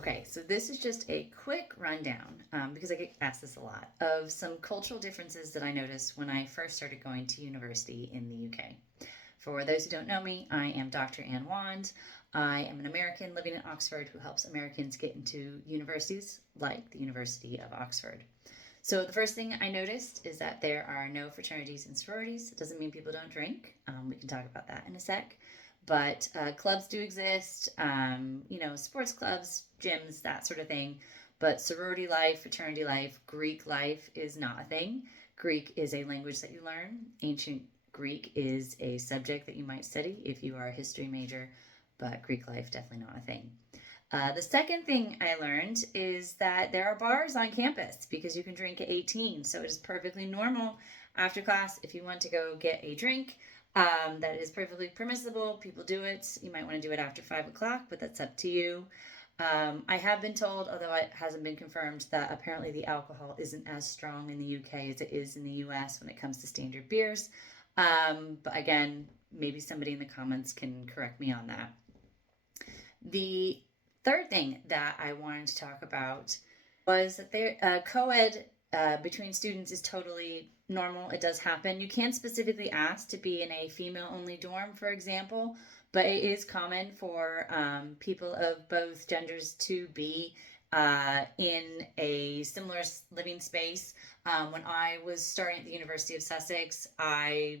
Okay, so this is just a quick rundown because I get asked this a lot of some cultural differences that I noticed when I first started going to university in the UK. For those who don't know me, I am Dr. Anne Wand. I am an American living in Oxford who helps Americans get into universities like the University of Oxford. So, the first thing I noticed is that there are no fraternities and sororities. It doesn't mean people don't drink. We can talk about that in a sec. But clubs do exist, sports clubs, gyms, that sort of thing. But sorority life, fraternity life, Greek life is not a thing. Greek is a language that you learn. Ancient Greek is a subject that you might study if you are a history major, but Greek life, definitely not a thing. The second thing I learned is that there are bars on campus because you can drink at 18. So it is perfectly normal after class if you want to go get a drink. That is perfectly permissible. People do it. You might want to do it after 5 o'clock, but that's up to you. I have been told, although it hasn't been confirmed, that apparently the alcohol isn't as strong in the UK as it is in the US when it comes to standard beers. But again, maybe somebody in the comments can correct me on that. The third thing that I wanted to talk about was that there co-ed between students is totally normal. It does happen. You can't specifically ask to be in a female-only dorm, for example, but it is common for people of both genders to be in a similar living space. When I was starting at the University of Sussex, I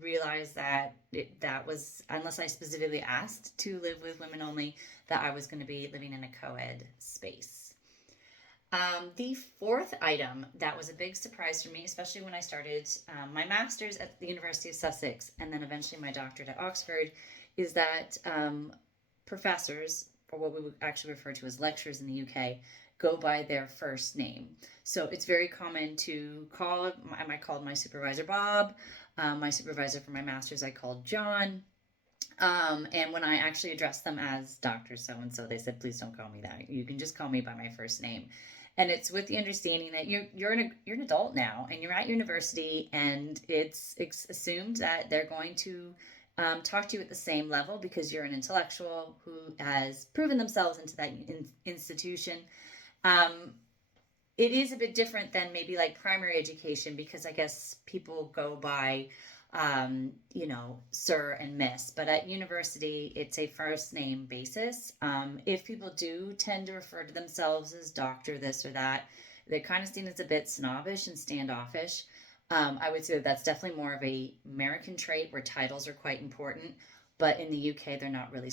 realized that that was, unless I specifically asked to live with women only, that I was going to be living in a co-ed space. The fourth item that was a big surprise for me, especially when I started my master's at the University of Sussex and then eventually my doctorate at Oxford, is that professors, or what we would actually refer to as lecturers in the UK, go by their first name. So it's very common to call, I called my supervisor Bob, my supervisor for my master's I called John. And when I actually addressed them as Dr. So and so, they said, please don't call me that. You can just call me by my first name. And it's with the understanding that you're an adult now and you're at university, and it's assumed that they're going to talk to you at the same level because you're an intellectual who has proven themselves into that institution. Um, it is a bit different than maybe like primary education because I guess people go by sir and miss. But at university, it's a first name basis. If people do tend to refer to themselves as doctor, this or that, they're kind of seen as a bit snobbish and standoffish. I would say that's definitely more of a American trait where titles are quite important, but in the UK, they're not really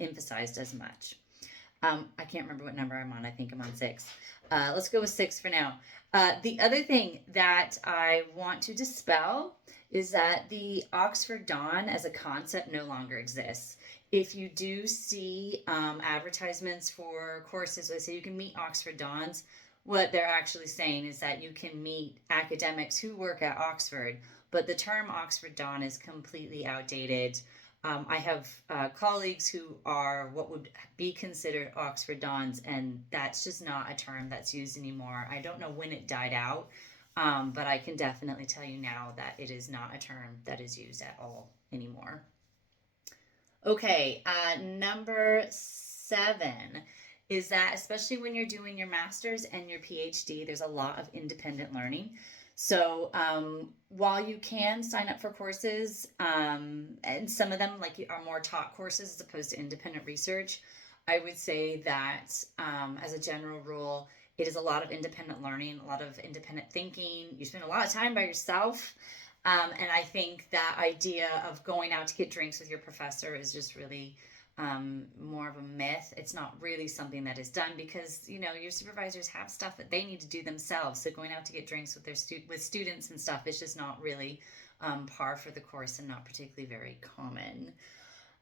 emphasized as much. I can't remember what number I'm on. I think I'm on 6. Let's go with 6 for now. The other thing that I want to dispel is that the Oxford Don as a concept no longer exists. If you do see advertisements for courses that say you can meet Oxford Dons, what they're actually saying is that you can meet academics who work at Oxford, but the term Oxford Don is completely outdated. I have colleagues who are what would be considered Oxford Dons, and that's just not a term that's used anymore. I don't know when it died out, but I can definitely tell you now that it is not a term that is used at all anymore. Okay, number 7 is that especially when you're doing your master's and your PhD, there's a lot of independent learning. So while you can sign up for courses, and some of them are more taught courses as opposed to independent research, I would say that as a general rule, it is a lot of independent learning, a lot of independent thinking. You spend a lot of time by yourself. And I think that idea of going out to get drinks with your professor is just really more of a myth. It's not really something that is done because your supervisors have stuff that they need to do themselves. So going out to get drinks with with students and stuff is just not really par for the course and not particularly very common.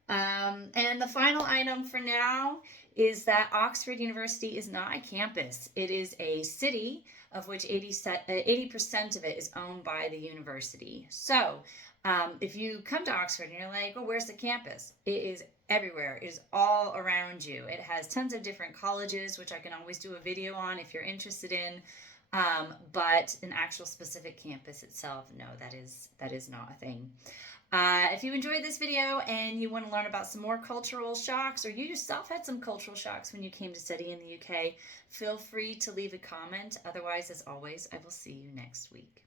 And the final item for now is that Oxford University is not a campus. It is a city of which 80% of it is owned by the university. So if you come to Oxford and you're like, oh, where's the campus? It is everywhere. It is all around you. It has tons of different colleges, which I can always do a video on if you're interested in. But an actual specific campus itself, no, that is not a thing. If you enjoyed this video and you want to learn about some more cultural shocks, or you yourself had some cultural shocks when you came to study in the UK, feel free to leave a comment. Otherwise, as always, I will see you next week.